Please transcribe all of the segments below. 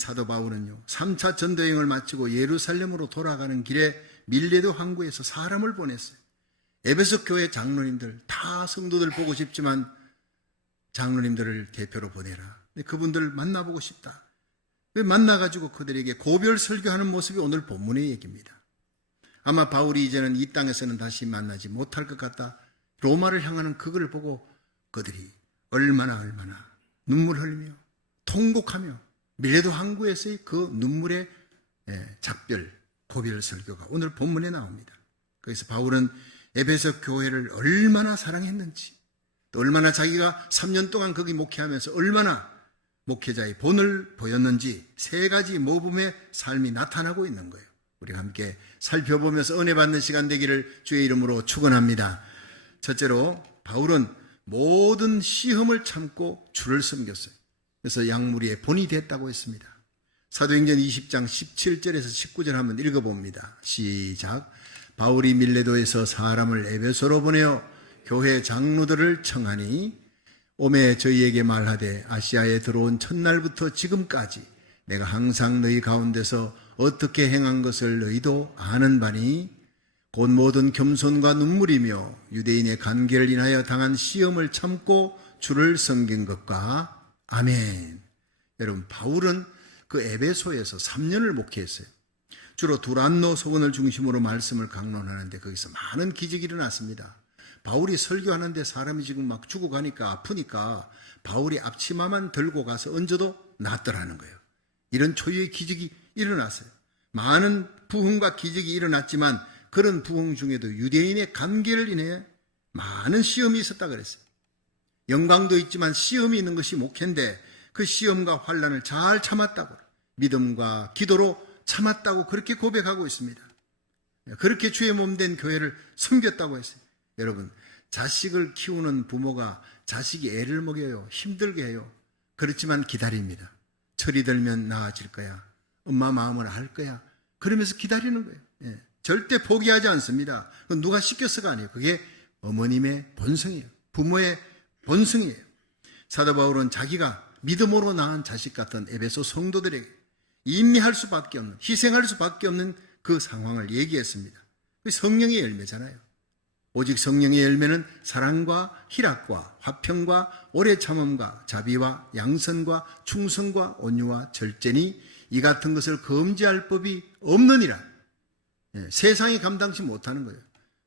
사도 바울은요, 3차 전도여행을 마치고 예루살렘으로 돌아가는 길에 밀레도 항구에서 사람을 보냈어요. 에베소 교회 장로님들, 다 성도들 보고 싶지만 장로님들을 대표로 보내라. 그분들 만나보고 싶다. 만나가지고 그들에게 고별 설교하는 모습이 오늘 본문의 얘기입니다. 아마 바울이 이제는 이 땅에서는 다시 만나지 못할 것 같다. 로마를 향하는 그걸 보고 그들이 얼마나 눈물 흘리며 통곡하며 밀레도 항구에서의 그 눈물의 작별, 고별 설교가 오늘 본문에 나옵니다. 그래서 바울은 에베소 교회를 얼마나 사랑했는지, 또 얼마나 자기가 3년 동안 거기 목회하면서 얼마나 목회자의 본을 보였는지 세 가지 모범의 삶이 나타나고 있는 거예요. 우리가 함께 살펴보면서 은혜 받는 시간 되기를 주의 이름으로 축원합니다. 첫째로 바울은 모든 시험을 참고 주를 섬겼어요. 그래서 양무리의 본이 됐다고 했습니다. 사도행전 20장 17절에서 19절 한번 읽어봅니다. 시작. 바울이 밀레도에서 사람을 에베소로 보내어 교회 장로들을 청하니 오매 저희에게 말하되 아시아에 들어온 첫날부터 지금까지 내가 항상 너희 가운데서 어떻게 행한 것을 너희도 아는 바니 곧 모든 겸손과 눈물이며 유대인의 관계를 인하여 당한 시험을 참고 주를 섬긴 것과 아멘. 여러분, 바울은 그 에베소에서 3년을 목회했어요. 주로 두란노 소원을 중심으로 말씀을 강론하는데 거기서 많은 기적이 일어났습니다. 바울이 설교하는데 사람이 지금 막 죽어가니까 아프니까 바울이 앞치마만 들고 가서 얹어도 낫더라는 거예요. 이런 초유의 기적이 일어났어요. 많은 부흥과 기적이 일어났지만 그런 부흥 중에도 유대인의 관계를 인해 많은 시험이 있었다 그랬어요. 영광도 있지만 시험이 있는 것이 목회인데 그 시험과 환난을 잘 참았다고, 믿음과 기도로 참았다고 그렇게 고백하고 있습니다. 그렇게 주의 몸 된 교회를 섬겼다고 했어요. 여러분, 자식을 키우는 부모가 자식이 애를 먹여요. 힘들게 해요. 그렇지만 기다립니다. 철이 들면 나아질 거야. 엄마 마음을 알 거야. 그러면서 기다리는 거예요. 절대 포기하지 않습니다. 그건 누가 시켜서가 아니에요. 그게 어머님의 본성이에요. 부모의 본성이에요. 사도 바울은 자기가 믿음으로 낳은 자식 같은 에베소 성도들에게 인내할 수밖에 없는, 희생할 수밖에 없는 그 상황을 얘기했습니다. 그 성령의 열매잖아요. 오직 성령의 열매는 사랑과 희락과 화평과 오래 참음과 자비와 양선과 충성과 온유와 절제니 이 같은 것을 금지할 법이 없느니라. 세상이 감당치 못하는 거예요.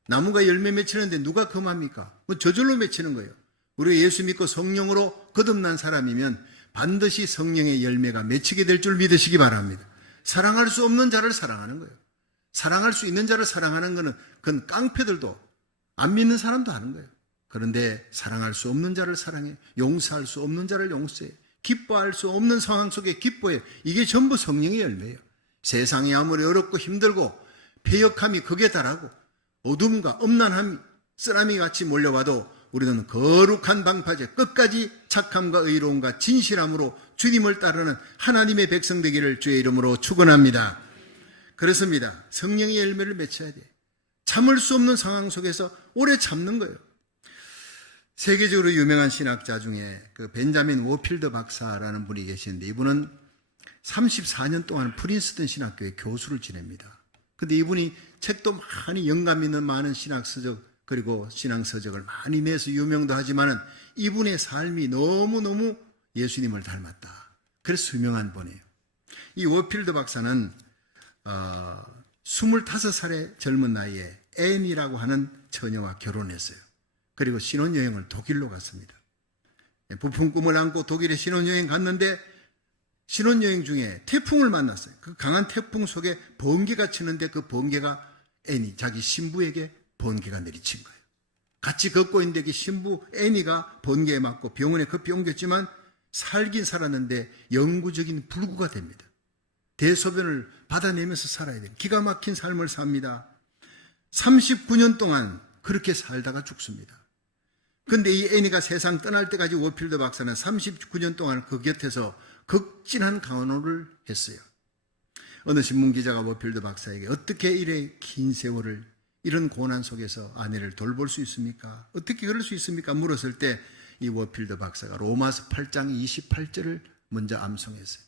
나무가 열매 맺히는데 누가 금합니까? 저절로 맺히는 거예요. 우리가 예수 믿고 성령으로 거듭난 사람이면 반드시 성령의 열매가 맺히게 될 줄 믿으시기 바랍니다. 사랑할 수 없는 자를 사랑하는 거예요. 사랑할 수 있는 자를 사랑하는 것은 그건 깡패들도 안 믿는 사람도 하는 거예요. 그런데 사랑할 수 없는 자를 사랑해, 용서할 수 없는 자를 용서해, 기뻐할 수 없는 상황 속에 기뻐해. 이게 전부 성령의 열매예요. 세상이 아무리 어렵고 힘들고 패역함이 극에 달하고 어둠과 음란함이 쓰나미 같이 몰려와도 우리는 거룩한 방파제 끝까지 착함과 의로움과 진실함으로 주님을 따르는 하나님의 백성 되기를 주의 이름으로 축원합니다. 그렇습니다. 성령의 열매를 맺혀야 돼. 참을 수 없는 상황 속에서 오래 참는 거예요. 세계적으로 유명한 신학자 중에 그 벤자민 워필더 박사라는 분이 계시는데 이분은 34년 동안 프린스턴 신학교의 교수를 지냅니다. 근데 이분이 책도 많이 영감 있는 많은 신학서적 그리고 신앙서적을 많이 내서 유명도 하지만은 이분의 삶이 너무너무 예수님을 닮았다. 그래서 유명한 분이에요. 이 워필더 박사는 25살의 젊은 나이에 앤이라고 하는 처녀와 결혼했어요. 그리고 신혼여행을 독일로 갔습니다. 부푼 꿈을 안고 독일에 신혼여행 갔는데 신혼여행 중에 태풍을 만났어요. 그 강한 태풍 속에 번개가 치는데 그 번개가 앤이 자기 신부에게 번개가 내리친 거예요. 같이 걷고 있는데 그 신부 애니가 번개에 맞고 병원에 급히 옮겼지만 살긴 살았는데 영구적인 불구가 됩니다. 대소변을 받아내면서 살아야 돼요. 기가 막힌 삶을 삽니다. 39년 동안 그렇게 살다가 죽습니다. 그런데 이 애니가 세상 떠날 때까지 워필더 박사는 39년 동안 그 곁에서 극진한 간호를 했어요. 어느 신문기자가 워필더 박사에게 어떻게 이래 긴 세월을 이런 고난 속에서 아내를 돌볼 수 있습니까? 어떻게 그럴 수 있습니까? 물었을 때 이 워필더 박사가 로마서 8장 28절을 먼저 암송했어요.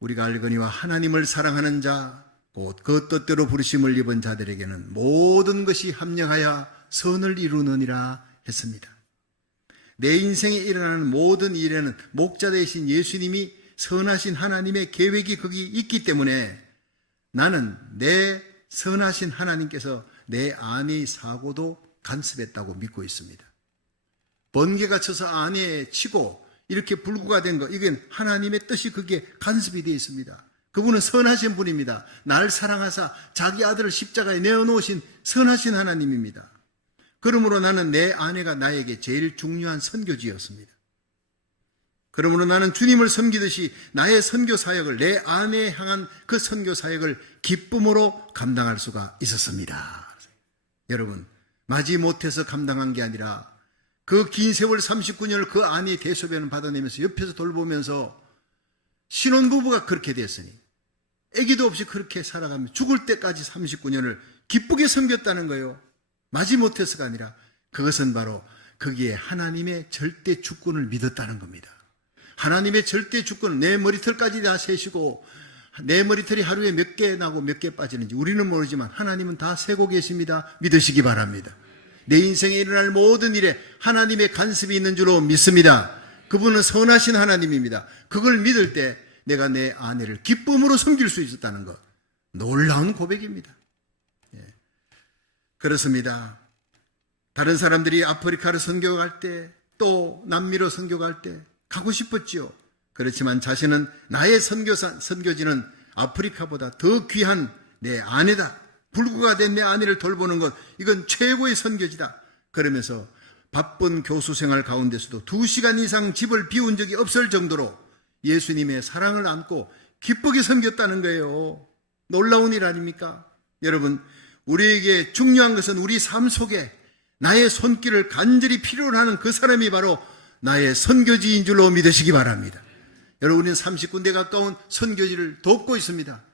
우리가 알거니와 하나님을 사랑하는 자, 곧 그 뜻대로 부르심을 입은 자들에게는 모든 것이 합력하여 선을 이루느니라 했습니다. 내 인생에 일어나는 모든 일에는 목자 되신 예수님이 선하신 하나님의 계획이 거기 있기 때문에 나는 내 선하신 하나님께서 내 아내의 사고도 간섭했다고 믿고 있습니다. 번개가 쳐서 아내에 치고 이렇게 불구가 된 것, 이건 하나님의 뜻이 그게 간섭이 되어 있습니다. 그분은 선하신 분입니다. 날 사랑하사 자기 아들을 십자가에 내어놓으신 선하신 하나님입니다. 그러므로 나는 내 아내가 나에게 제일 중요한 선교지였습니다. 그러므로 나는 주님을 섬기듯이 나의 선교 사역을, 내 아내에 향한 그 선교 사역을 기쁨으로 감당할 수가 있었습니다. 여러분, 마지못해서 감당한 게 아니라 그 긴 세월 39년을 그 아내의 대소변을 받아내면서 옆에서 돌보면서 신혼부부가 그렇게 됐으니 아기도 없이 그렇게 살아가며 죽을 때까지 39년을 기쁘게 섬겼다는 거예요. 마지못해서가 아니라 그것은 바로 거기에 하나님의 절대 주권을 믿었다는 겁니다. 하나님의 절대 주권은 내 머리털까지 다 세시고 내 머리털이 하루에 몇 개 나고 몇 개 빠지는지 우리는 모르지만 하나님은 다 세고 계십니다. 믿으시기 바랍니다. 내 인생에 일어날 모든 일에 하나님의 간섭이 있는 줄로 믿습니다. 그분은 선하신 하나님입니다. 그걸 믿을 때 내가 내 아내를 기쁨으로 섬길 수 있었다는 것, 놀라운 고백입니다. 그렇습니다. 다른 사람들이 아프리카를 선교 갈 때, 또 남미로 선교 갈 때 가고 싶었지요. 그렇지만 자신은 나의 선교지는 아프리카보다 더 귀한 내 아내다. 불구가 된 내 아내를 돌보는 것, 이건 최고의 선교지다. 그러면서 바쁜 교수 생활 가운데서도 2시간 이상 집을 비운 적이 없을 정도로 예수님의 사랑을 안고 기쁘게 섬겼다는 거예요. 놀라운 일 아닙니까? 여러분, 우리에게 중요한 것은 우리 삶 속에 나의 손길을 간절히 필요로 하는 그 사람이 바로 나의 선교지인 줄로 믿으시기 바랍니다. 여러분, 우리는 30군데 가까운 선교지를 돕고 있습니다.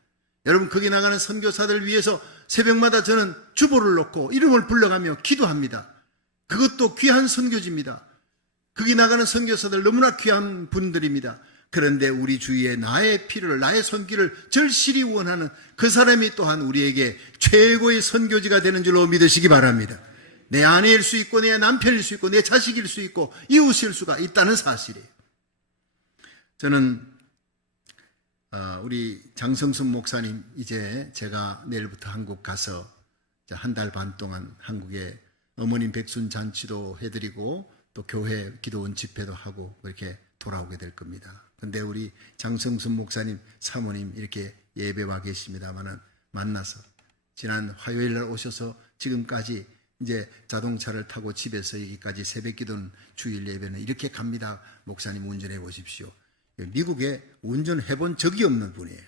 여러분, 거기 나가는 선교사들 위해서 새벽마다 저는 주보를 놓고 이름을 불러가며 기도합니다. 그것도 귀한 선교지입니다. 거기 나가는 선교사들 너무나 귀한 분들입니다. 그런데 우리 주위에 나의 필요를, 나의 손길을 절실히 원하는 그 사람이 또한 우리에게 최고의 선교지가 되는 줄로 믿으시기 바랍니다. 내 아내일 수 있고 내 남편일 수 있고 내 자식일 수 있고 이웃일 수가 있다는 사실이에요. 저는 우리 장성순 목사님, 이제 제가 내일부터 한국 가서 한 달 반 동안 한국에 어머님 백순 잔치도 해드리고 또 교회 기도원 집회도 하고 그렇게 돌아오게 될 겁니다. 근데 우리 장성순 목사님 사모님 이렇게 예배 와 계십니다만은 만나서 지난 화요일 날 오셔서 지금까지 이제 자동차를 타고 집에서 여기까지 새벽 기도는 주일 예배는 이렇게 갑니다. 목사님 운전해 보십시오. 미국에 운전해 본 적이 없는 분이에요.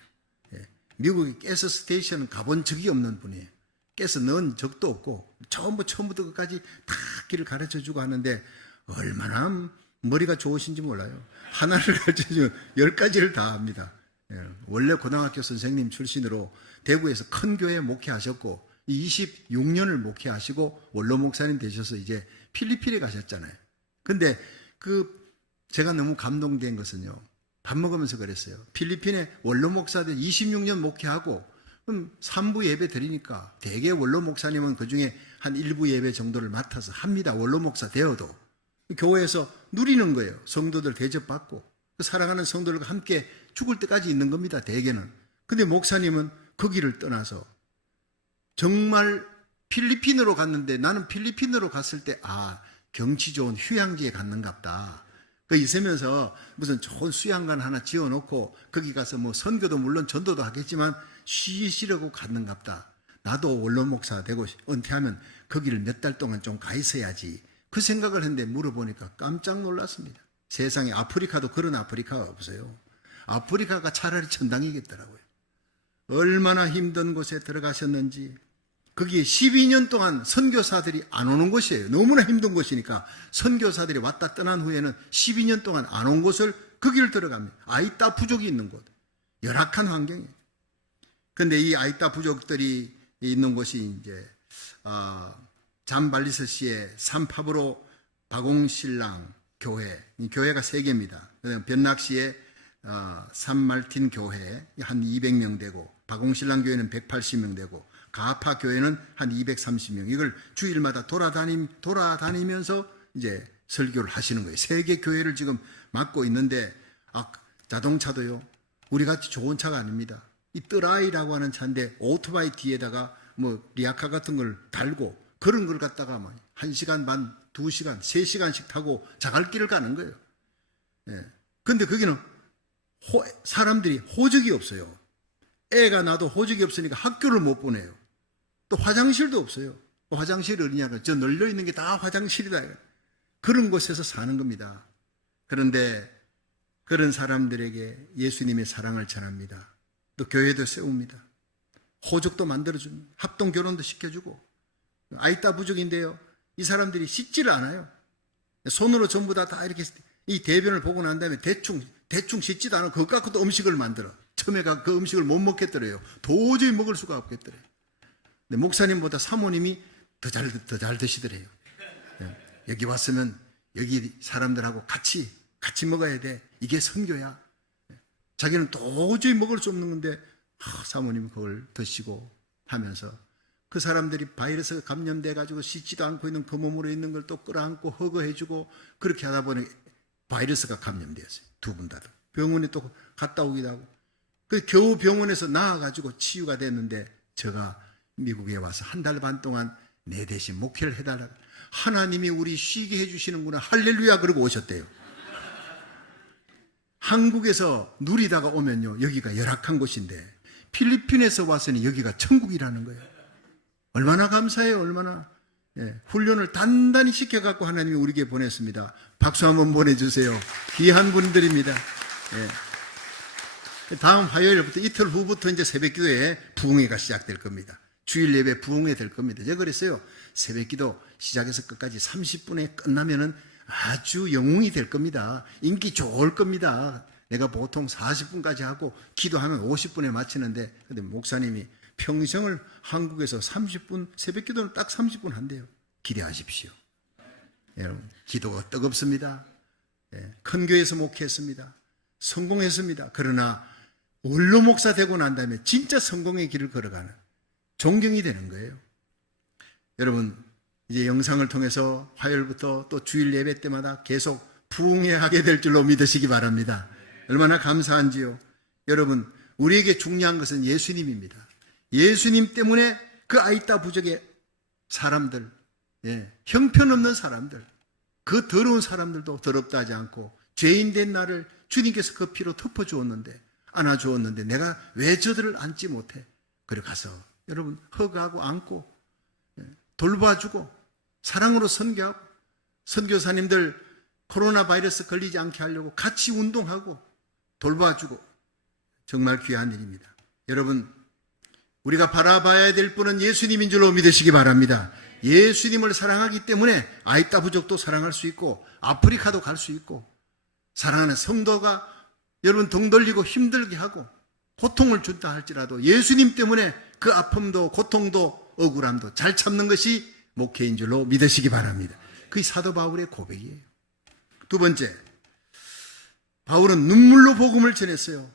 미국에 가스 스테이션 가본 적이 없는 분이에요. 가스 넣은 적도 없고 처음부터 끝까지 다 길을 가르쳐 주고 하는데 얼마나 머리가 좋으신지 몰라요. 하나를 가르쳐주면 10가지를 다 합니다. 원래 고등학교 선생님 출신으로 대구에서 큰 교회 목회하셨고 26년을 목회하시고 원로 목사님 되셔서 이제 필리핀에 가셨잖아요. 근데 제가 너무 감동된 것은요, 밥 먹으면서 그랬어요. 필리핀에 원로 목사들 26년 목회하고 그럼 3부 예배 드리니까 대개 원로 목사님은 그중에 한 1부 예배 정도를 맡아서 합니다. 원로 목사 되어도 교회에서 누리는 거예요. 성도들 대접받고 사랑하는 성도들과 함께 죽을 때까지 있는 겁니다. 대개는. 근데 목사님은 그 길을 떠나서 정말 필리핀으로 갔는데, 나는 필리핀으로 갔을 때 경치 좋은 휴양지에 갔는갑다. 그 있으면서 무슨 좋은 수양관 하나 지어놓고 거기 가서 뭐 선교도 물론 전도도 하겠지만 쉬시려고 갔는갑다. 나도 원로 목사 되고 은퇴하면 거기를 몇 달 동안 좀 가 있어야지. 그 생각을 했는데 물어보니까 깜짝 놀랐습니다. 세상에 아프리카도 그런 아프리카가 없어요. 아프리카가 차라리 천당이겠더라고요. 얼마나 힘든 곳에 들어가셨는지. 거기에 12년 동안 선교사들이 안 오는 곳이에요. 너무나 힘든 곳이니까 선교사들이 왔다 떠난 후에는 12년 동안 안 온 곳을 거기를 들어갑니다. 아이따 부족이 있는 곳. 열악한 환경이에요. 그런데 이 아이따 부족들이 있는 곳이 이제 잠발리서 씨의 산파브로 바공신랑 교회, 이 교회가 3개입니다. 변낙 씨의 산말틴 교회 한 200명 되고, 바공신랑 교회는 180명 되고, 가파 교회는 한 230명. 이걸 주일마다 돌아다니면서 이제 설교를 하시는 거예요. 세계 교회를 지금 맡고 있는데, 자동차도요, 우리 같이 좋은 차가 아닙니다. 이 뜨라이라고 하는 차인데 오토바이 뒤에다가 뭐 리아카 같은 걸 달고 그런 걸 갖다가 막 1시간 반, 2시간, 3시간씩 타고 자갈길을 가는 거예요. 근데 거기는 사람들이 호적이 없어요. 애가 나도 호적이 없으니까 학교를 못 보내요. 또 화장실도 없어요. 화장실이 어디냐면 저 널려 있는 게 다 화장실이다. 그런 곳에서 사는 겁니다. 그런데 그런 사람들에게 예수님의 사랑을 전합니다. 또 교회도 세웁니다. 호적도 만들어줍니다. 합동 결혼도 시켜주고. 아이따 부족인데요, 이 사람들이 씻지를 않아요. 손으로 전부 다 이렇게 이 대변을 보고 난 다음에 대충 씻지도 않고 그것 갖고도 음식을 만들어. 처음에 그 음식을 못 먹겠더래요. 도저히 먹을 수가 없겠더래요. 근데 목사님보다 사모님이 더 잘 드시더래요. 여기 왔으면 여기 사람들하고 같이 먹어야 돼. 이게 선교야. 자기는 도저히 먹을 수 없는 건데 사모님이 그걸 드시고 하면서 그 사람들이 바이러스가 감염돼 가지고 씻지도 않고 있는 그 몸으로 있는 걸 또 끌어안고 허거해주고 그렇게 하다 보니 바이러스가 감염되었어요. 두 분 다. 병원에 또 갔다 오기도 하고. 그 겨우 병원에서 나와가지고 치유가 됐는데 제가 미국에 와서 한 달 반 동안 내 대신 목회를 해달라고. 하나님이 우리 쉬게 해주시는구나. 할렐루야. 그러고 오셨대요. 한국에서 누리다가 오면요, 여기가 열악한 곳인데 필리핀에서 왔으니 여기가 천국이라는 거예요. 얼마나 감사해요. 얼마나. 훈련을 단단히 시켜갖고 하나님이 우리에게 보냈습니다. 박수 한번 보내주세요. 귀한 분들입니다. 다음 화요일부터 이틀 후부터 이제 새벽기도에 부흥회가 시작될 겁니다. 주일 예배 부흥회 될 겁니다. 제가 그랬어요. 새벽기도 시작해서 끝까지 30분에 끝나면은 아주 영웅이 될 겁니다. 인기 좋을 겁니다. 내가 보통 40분까지 하고 기도하면 50분에 마치는데, 근데 목사님이 평생을 한국에서 30분, 새벽기도는 딱 30분 한대요. 기대하십시오. 여러분, 기도가 뜨겁습니다. 큰 교회에서 목회했습니다. 성공했습니다. 그러나 원로 목사 되고 난 다음에 진짜 성공의 길을 걸어가는 존경이 되는 거예요. 여러분, 이제 영상을 통해서 화요일부터 또 주일 예배 때마다 계속 부흥회 하게 될 줄로 믿으시기 바랍니다. 얼마나 감사한지요. 여러분, 우리에게 중요한 것은 예수님입니다. 예수님 때문에 그 아이따 부족의 사람들, 형편없는 사람들, 그 더러운 사람들도 더럽다 하지 않고 죄인 된 나를 주님께서 그 피로 덮어주었는데, 안아주었는데 내가 왜 저들을 안지 못해? 그래 가서 여러분 허가하고 안고 돌봐주고 사랑으로 선교하고, 선교사님들 코로나 바이러스 걸리지 않게 하려고 같이 운동하고 돌봐주고, 정말 귀한 일입니다. 여러분, 우리가 바라봐야 될 분은 예수님인 줄로 믿으시기 바랍니다. 예수님을 사랑하기 때문에 아이따 부족도 사랑할 수 있고 아프리카도 갈 수 있고, 사랑하는 성도가 여러분 등 돌리고 힘들게 하고 고통을 준다 할지라도 예수님 때문에 그 아픔도 고통도 억울함도 잘 참는 것이 목회인 줄로 믿으시기 바랍니다. 그게 사도 바울의 고백이에요. 두 번째, 바울은 눈물로 복음을 전했어요.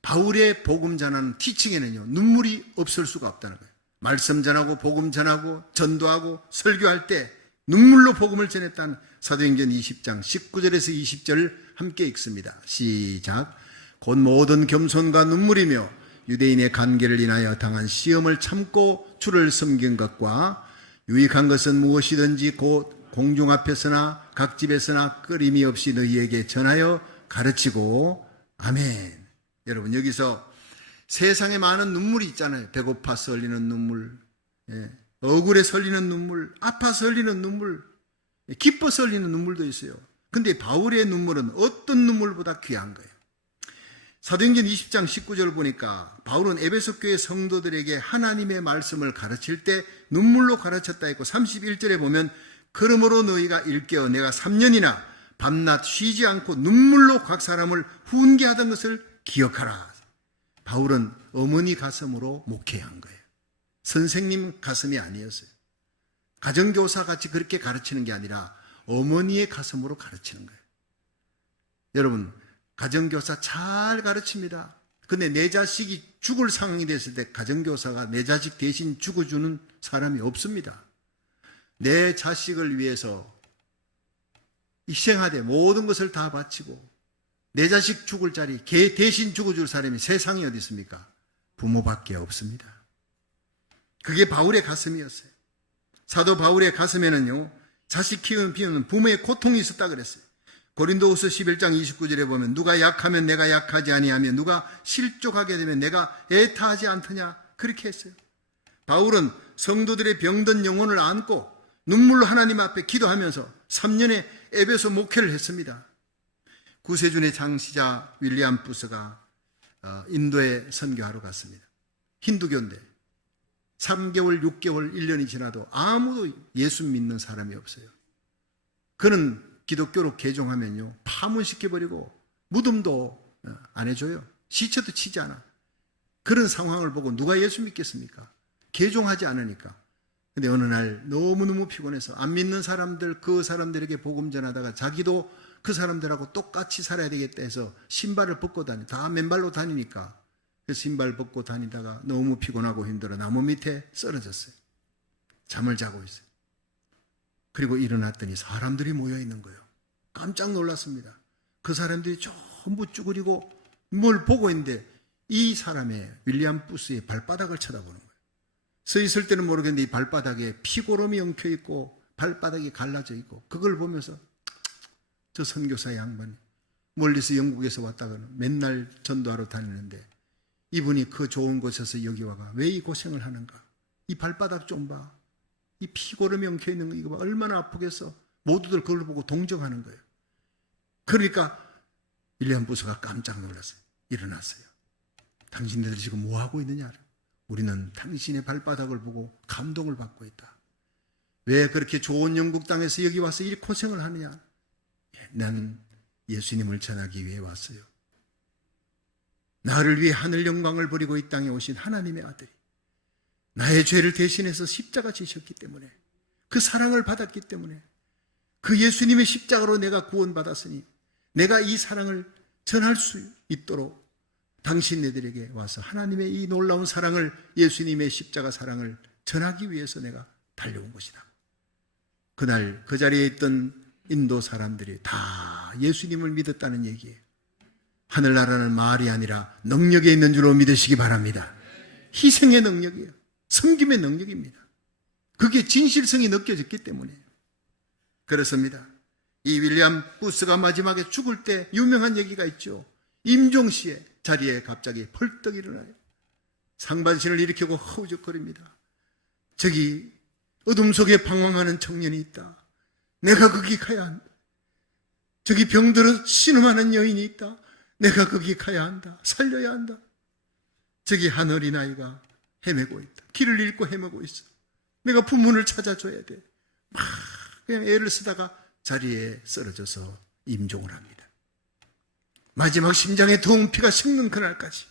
바울의 복음 전하는 티칭에는요, 눈물이 없을 수가 없다는 거예요. 말씀 전하고 복음 전하고 전도하고 설교할 때 눈물로 복음을 전했다는 사도행전 20장 19절에서 20절 함께 읽습니다. 시작. 곧 모든 겸손과 눈물이며 유대인의 관계를 인하여 당한 시험을 참고 주를 섬긴 것과 유익한 것은 무엇이든지 곧 공중 앞에서나 각 집에서나 끊임이 없이 너희에게 전하여 가르치고. 아멘. 여러분, 여기서 세상에 많은 눈물이 있잖아요. 배고파서 흘리는 눈물, 억울해서 흘리는 눈물, 아파서 흘리는 눈물, 기뻐서 흘리는 눈물도 있어요. 근데 바울의 눈물은 어떤 눈물보다 귀한 거예요. 사도행전 20장 19절 보니까 바울은 에베소 교회 성도들에게 하나님의 말씀을 가르칠 때 눈물로 가르쳤다 했고, 31절에 보면 그러므로 너희가 일깨어 내가 3년이나 밤낮 쉬지 않고 눈물로 각 사람을 훈계하던 것을 기억하라. 바울은 어머니 가슴으로 목회한 거예요. 선생님 가슴이 아니었어요. 가정교사 같이 그렇게 가르치는 게 아니라 어머니의 가슴으로 가르치는 거예요. 여러분, 가정교사 잘 가르칩니다. 근데 내 자식이 죽을 상황이 됐을 때 가정교사가 내 자식 대신 죽어주는 사람이 없습니다. 내 자식을 위해서 희생하되 모든 것을 다 바치고 내 자식 죽을 자리, 걔 대신 죽어줄 사람이 세상에 어디 있습니까? 부모밖에 없습니다. 그게 바울의 가슴이었어요. 사도 바울의 가슴에는요, 자식 키우는 부모의 고통이 있었다 그랬어요. 고린도후서 11장 29절에 보면 누가 약하면 내가 약하지 아니하며 누가 실족하게 되면 내가 애타하지 않더냐 그렇게 했어요. 바울은 성도들의 병든 영혼을 안고 눈물로 하나님 앞에 기도하면서 3년의 에베소 목회를 했습니다. 구세준의 장시자 윌리엄 부스가 인도에 선교하러 갔습니다. 힌두교인데 3개월, 6개월, 1년이 지나도 아무도 예수 믿는 사람이 없어요. 그는 기독교로 개종하면요, 파문시켜버리고 무덤도 안 해줘요. 시체도 치지 않아. 그런 상황을 보고 누가 예수 믿겠습니까? 개종하지 않으니까. 근데 어느 날 너무너무 피곤해서 안 믿는 사람들, 그 사람들에게 복음 전하다가 자기도 그 사람들하고 똑같이 살아야 되겠다 해서 신발을 벗고 다 맨발로 다니니까 그 신발 벗고 다니다가 너무 피곤하고 힘들어 나무 밑에 쓰러졌어요. 잠을 자고 있어요. 그리고 일어났더니 사람들이 모여 있는 거예요. 깜짝 놀랐습니다. 그 사람들이 전부 쭈그리고 뭘 보고 있는데 이 사람의 윌리엄 부스의 발바닥을 쳐다보는 거예요. 서 있을 때는 모르겠는데 이 발바닥에 피고름이 엉켜 있고 발바닥이 갈라져 있고 그걸 보면서 저 선교사 양반이 멀리서 영국에서 왔다가는 맨날 전도하러 다니는데 이분이 그 좋은 곳에서 여기 와가 왜 이 고생을 하는가? 이 발바닥 좀 봐. 이 피고름이 엉켜 있는 거 이거 봐. 얼마나 아프겠어. 모두들 그걸 보고 동정하는 거예요. 그러니까 윌리엄 부스가 깜짝 놀랐어요. 일어났어요. 당신들 지금 뭐 하고 있느냐? 우리는 당신의 발바닥을 보고 감동을 받고 있다. 왜 그렇게 좋은 영국 땅에서 여기 와서 이 고생을 하느냐? 나는 예수님을 전하기 위해 왔어요. 나를 위해 하늘 영광을 버리고 이 땅에 오신 하나님의 아들이 나의 죄를 대신해서 십자가 지셨기 때문에 그 사랑을 받았기 때문에 그 예수님의 십자가로 내가 구원받았으니 내가 이 사랑을 전할 수 있도록 당신네들에게 와서 하나님의 이 놀라운 사랑을 예수님의 십자가 사랑을 전하기 위해서 내가 달려온 것이다. 그날 그 자리에 있던 인도 사람들이 다 예수님을 믿었다는 얘기예요. 하늘나라는 말이 아니라 능력에 있는 줄로 믿으시기 바랍니다. 희생의 능력이에요. 섬김의 능력입니다. 그게 진실성이 느껴졌기 때문이에요. 그렇습니다. 이 윌리엄 부스가 마지막에 죽을 때 유명한 얘기가 있죠. 임종시의 자리에 갑자기 벌떡 일어나요. 상반신을 일으키고 허우적거립니다. 저기 어둠 속에 방황하는 청년이 있다. 내가 거기 가야 한다. 저기 병들어 신음하는 여인이 있다. 내가 거기 가야 한다. 살려야 한다. 저기 한 어린아이가 헤매고 있다. 길을 잃고 헤매고 있어. 내가 부모를 찾아줘야 돼. 막 그냥 애를 쓰다가 자리에 쓰러져서 임종을 합니다. 마지막 심장에 더운 피가 섞는 그날까지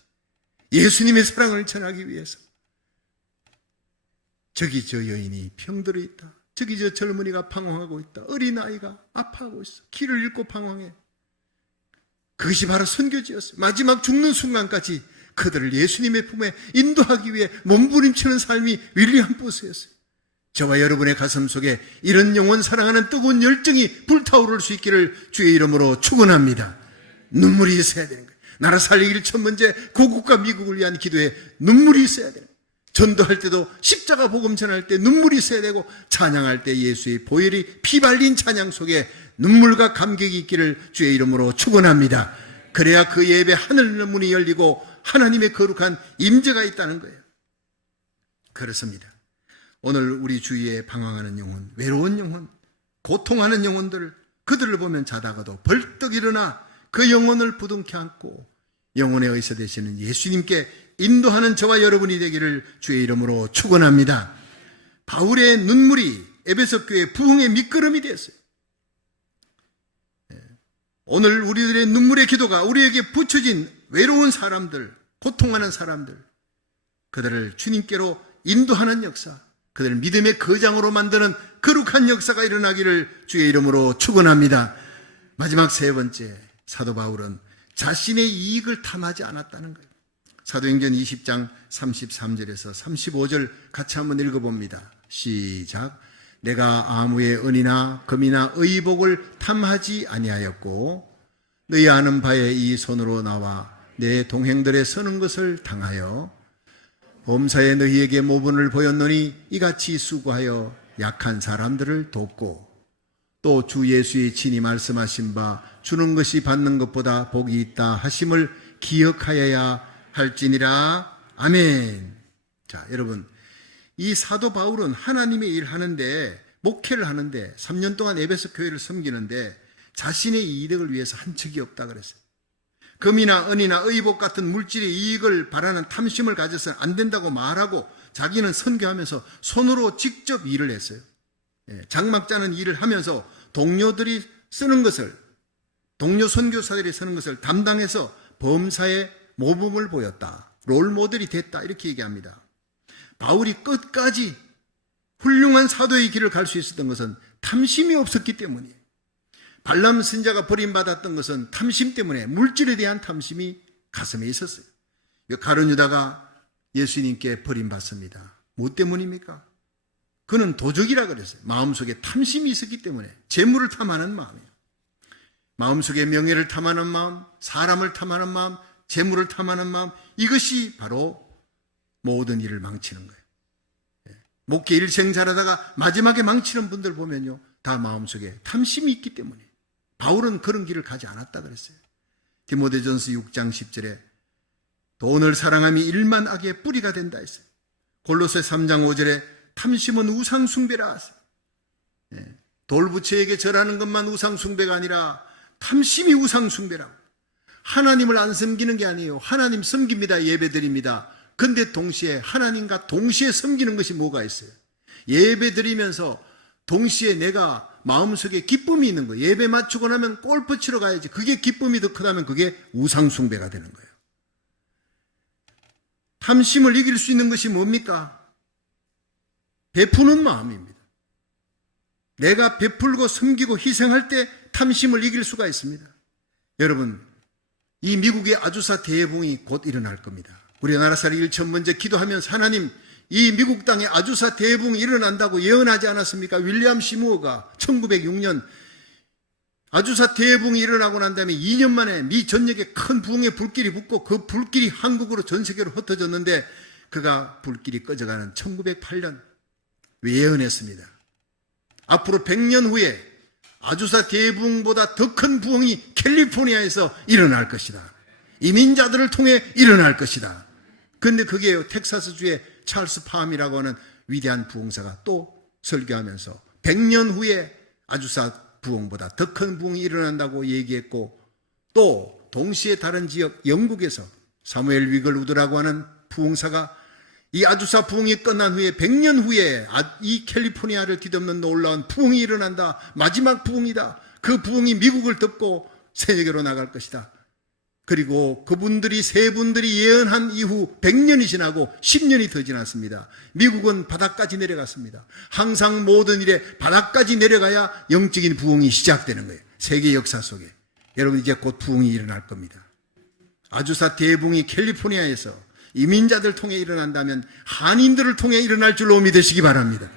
예수님의 사랑을 전하기 위해서 저기 저 여인이 병들어 있다. 저기 저 젊은이가 방황하고 있다. 어린아이가 아파하고 있어. 길을 잃고 방황해. 그것이 바로 선교지였어요. 마지막 죽는 순간까지 그들을 예수님의 품에 인도하기 위해 몸부림치는 삶이 윌리엄 부스였어요. 저와 여러분의 가슴 속에 이런 영혼 사랑하는 뜨거운 열정이 불타오를 수 있기를 주의 이름으로 축원합니다. 눈물이 있어야 되는 거예요. 나라 살리기를 첫 번째 고국과 미국을 위한 기도에 눈물이 있어야 되는 거예요. 전도할 때도 십자가 복음 전할 때 눈물이 있어야 되고 찬양할 때 예수의 보혈이 피발린 찬양 속에 눈물과 감격이 있기를 주의 이름으로 축원합니다. 그래야 그 예배 하늘 문이 열리고 하나님의 거룩한 임재가 있다는 거예요. 그렇습니다. 오늘 우리 주위에 방황하는 영혼, 외로운 영혼, 고통하는 영혼들, 그들을 보면 자다가도 벌떡 일어나 그 영혼을 부둥켜 안고 영혼의 의사 되시는 예수님께 인도하는 저와 여러분이 되기를 주의 이름으로 축원합니다. 바울의 눈물이 에베소 교회 부흥의 밑거름이 되었어요. 오늘 우리들의 눈물의 기도가 우리에게 붙여진 외로운 사람들, 고통하는 사람들, 그들을 주님께로 인도하는 역사, 그들을 믿음의 거장으로 만드는 거룩한 역사가 일어나기를 주의 이름으로 축원합니다. 마지막 세 번째, 사도 바울은 자신의 이익을 탐하지 않았다는 거예요. 사도행전 20장 33절에서 35절 같이 한번 읽어봅니다. 시작. 내가 아무의 은이나 금이나 의복을 탐하지 아니하였고 너희 아는 바에 이 손으로 나와 내 동행들의 서는 것을 당하여 범사에 너희에게 모분을 보였노니 이같이 수고하여 약한 사람들을 돕고 또 주 예수의 친히 말씀하신 바 주는 것이 받는 것보다 복이 있다 하심을 기억하여야 할지니라. 아멘. 자, 여러분, 이 사도 바울은 하나님의 일을 하는데, 목회를 하는데 3년 동안 에베소 교회를 섬기는데 자신의 이득을 위해서 한 척이 없다 그랬어요. 금이나 은이나 의복 같은 물질의 이익을 바라는 탐심을 가져서는 안 된다고 말하고 자기는 선교하면서 손으로 직접 일을 했어요. 장막 짜는 일을 하면서 동료들이 쓰는 것을, 동료 선교사들이 쓰는 것을 담당해서 범사에 모범을 보였다. 롤모델이 됐다. 이렇게 얘기합니다. 바울이 끝까지 훌륭한 사도의 길을 갈 수 있었던 것은 탐심이 없었기 때문이에요. 발람 선지자가 버림받았던 것은 탐심 때문에, 물질에 대한 탐심이 가슴에 있었어요. 가룟 유다가 예수님께 버림받습니다. 뭐 때문입니까? 그는 도적이라 그랬어요. 마음속에 탐심이 있었기 때문에, 재물을 탐하는 마음이에요. 마음속에 명예를 탐하는 마음, 사람을 탐하는 마음, 재물을 탐하는 마음, 이것이 바로 모든 일을 망치는 거예요. 목회 일생 잘하다가 마지막에 망치는 분들 보면요, 다 마음속에 탐심이 있기 때문에. 바울은 그런 길을 가지 않았다 그랬어요. 디모데전서 6장 10절에 돈을 사랑함이 일만 악의 뿌리가 된다 했어요. 골로새 3장 5절에 탐심은 우상숭배라 하세요. 돌부처에게 절하는 것만 우상숭배가 아니라 탐심이 우상숭배라고. 하나님을 안 섬기는 게 아니에요. 하나님 섬깁니다. 예배드립니다. 근데 동시에 하나님과 동시에 섬기는 것이 뭐가 있어요? 예배드리면서 동시에 내가 마음속에 기쁨이 있는 거예요. 예배 마치고 나면 골프 치러 가야지. 그게 기쁨이 더 크다면 그게 우상숭배가 되는 거예요. 탐심을 이길 수 있는 것이 뭡니까? 베푸는 마음입니다. 내가 베풀고 섬기고 희생할 때 탐심을 이길 수가 있습니다. 여러분, 이 미국의 아주사 대붕이 곧 일어날 겁니다. 우리나라 사람이 첫 번째 기도하면서 하나님, 이 미국 땅에 아주사 대붕이 일어난다고 예언하지 않았습니까? 윌리엄 시무어가 1906년 아주사 대붕이 일어나고 난 다음에 2년 만에 미 전역에 큰 부흥의 불길이 붙고 그 불길이 한국으로 전 세계로 흩어졌는데 그가 불길이 꺼져가는 1908년 예언했습니다. 앞으로 100년 후에 아주사 대붕보다 더 큰 부흥이 캘리포니아에서 일어날 것이다. 이민자들을 통해 일어날 것이다. 그런데 그게 텍사스주의 찰스 팜이라고 하는 위대한 부흥사가 또 설교하면서 100년 후에 아주사 부흥보다 더 큰 부흥이 일어난다고 얘기했고, 또 동시에 다른 지역 영국에서 사무엘 위글 우드라고 하는 부흥사가 이 아주사 부흥이 끝난 후에 100년 후에 이 캘리포니아를 뒤덮는 놀라운 부흥이 일어난다. 마지막 부흥이다. 그 부흥이 미국을 덮고 세계로 나갈 것이다. 그리고 그분들이 세 분들이 예언한 이후 100년이 지나고 10년이 더 지났습니다. 미국은 바닥까지 내려갔습니다. 항상 모든 일에 바닥까지 내려가야 영적인 부흥이 시작되는 거예요. 세계 역사 속에. 여러분, 이제 곧 부흥이 일어날 겁니다. 아주사 대붕이 캘리포니아에서 이민자들 통해 일어난다면 한인들을 통해 일어날 줄로 믿으시기 바랍니다.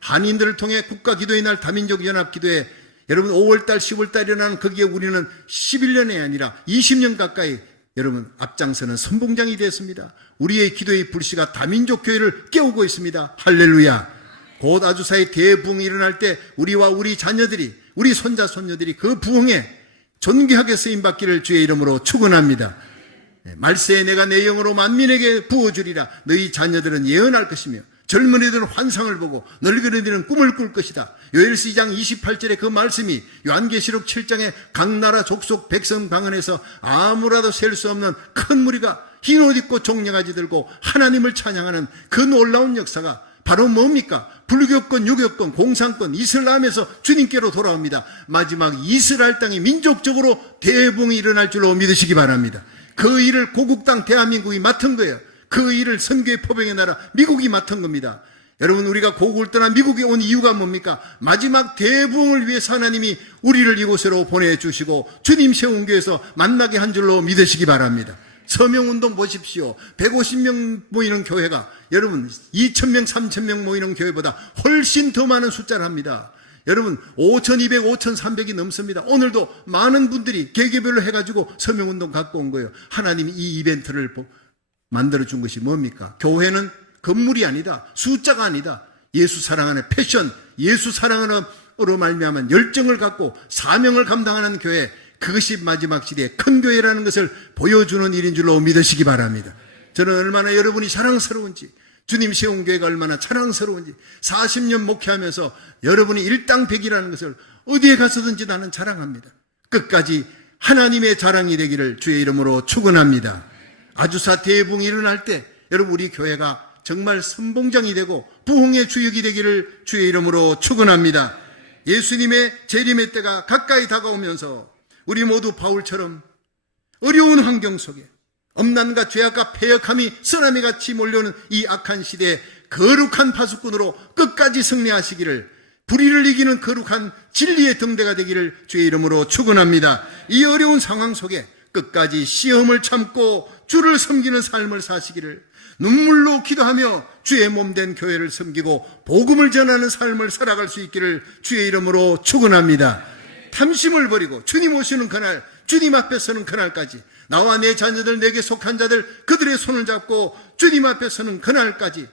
한인들을 통해 국가기도의 날 다민족 연합기도회, 여러분 5월달 10월달 일어나는 거기에 우리는 11년이 아니라 20년 가까이 여러분 앞장서는 선봉장이 됐습니다. 우리의 기도의 불씨가 다민족 교회를 깨우고 있습니다. 할렐루야. 곧 아주사의 대부흥이 일어날 때 우리와 우리 자녀들이, 우리 손자 손녀들이 그 부흥에 존귀하게 쓰임받기를 주의 이름으로 축원합니다. 말세에 내가 내 영으로 만민에게 부어주리라. 너희 자녀들은 예언할 것이며 젊은이들은 환상을 보고 늙은이들은 꿈을 꿀 것이다. 요엘서 2장 28절에 그 말씀이 요한계시록 7장에 각 나라 족속 백성 방언에서 아무라도 셀 수 없는 큰 무리가 흰옷 입고 종려가지 들고 하나님을 찬양하는 그 놀라운 역사가 바로 뭡니까? 불교권, 유교권, 공산권, 이슬람에서 주님께로 돌아옵니다. 마지막 이스라엘 땅이 민족적으로 대붕이 일어날 줄로 믿으시기 바랍니다. 그 일을 고국 땅 대한민국이 맡은 거예요. 그 일을 선교의 포병의 나라 미국이 맡은 겁니다. 여러분, 우리가 고국을 떠나 미국에 온 이유가 뭡니까? 마지막 대부흥을 위해서 하나님이 우리를 이곳으로 보내주시고 주님 세운 교회에서 만나게 한 줄로 믿으시기 바랍니다. 서명운동 보십시오. 150명 모이는 교회가 여러분 2,000명, 3,000명 모이는 교회보다 훨씬 더 많은 숫자를 합니다. 여러분 5,200, 5,300이 넘습니다. 오늘도 많은 분들이 개개별로 해가지고 서명운동 갖고 온 거예요. 하나님이 이 이벤트를 만들어준 것이 뭡니까? 교회는 건물이 아니다, 숫자가 아니다, 예수 사랑하는 패션, 예수 사랑으로 말미암은 열정을 갖고 사명을 감당하는 교회, 그것이 마지막 시대의 큰 교회라는 것을 보여주는 일인 줄로 믿으시기 바랍니다. 저는 얼마나 여러분이 자랑스러운지, 주님 세운 교회가 얼마나 자랑스러운지, 40년 목회하면서 여러분이 일당백이라는 것을 어디에 가서든지 나는 자랑합니다. 끝까지 하나님의 자랑이 되기를 주의 이름으로 축원합니다. 아주사 대붕이 일어날 때 여러분 우리 교회가 정말 선봉장이 되고 부흥의 주역이 되기를 주의 이름으로 축원합니다. 예수님의 재림의 때가 가까이 다가오면서 우리 모두 바울처럼 어려운 환경 속에 엄난과 죄악과 패역함이 쓰나미같이 몰려오는 이 악한 시대에 거룩한 파수꾼으로 끝까지 승리하시기를, 불의를 이기는 거룩한 진리의 등대가 되기를 주의 이름으로 축원합니다. 이 어려운 상황 속에 끝까지 시험을 참고 주를 섬기는 삶을 사시기를, 눈물로 기도하며 주의 몸된 교회를 섬기고 복음을 전하는 삶을 살아갈 수 있기를 주의 이름으로 축원합니다. 탐심을 버리고 주님 오시는 그날, 주님 앞에 서는 그날까지 나와 내 자녀들, 내게 속한 자들, 그들의 손을 잡고 주님 앞에 서는 그날까지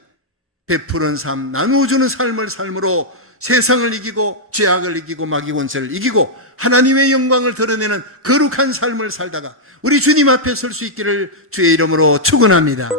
베푸는 삶, 나누어주는 삶을 삶으로 세상을 이기고 죄악을 이기고 마귀 권세를 이기고 하나님의 영광을 드러내는 거룩한 삶을 살다가 우리 주님 앞에 설 수 있기를 주의 이름으로 축원합니다.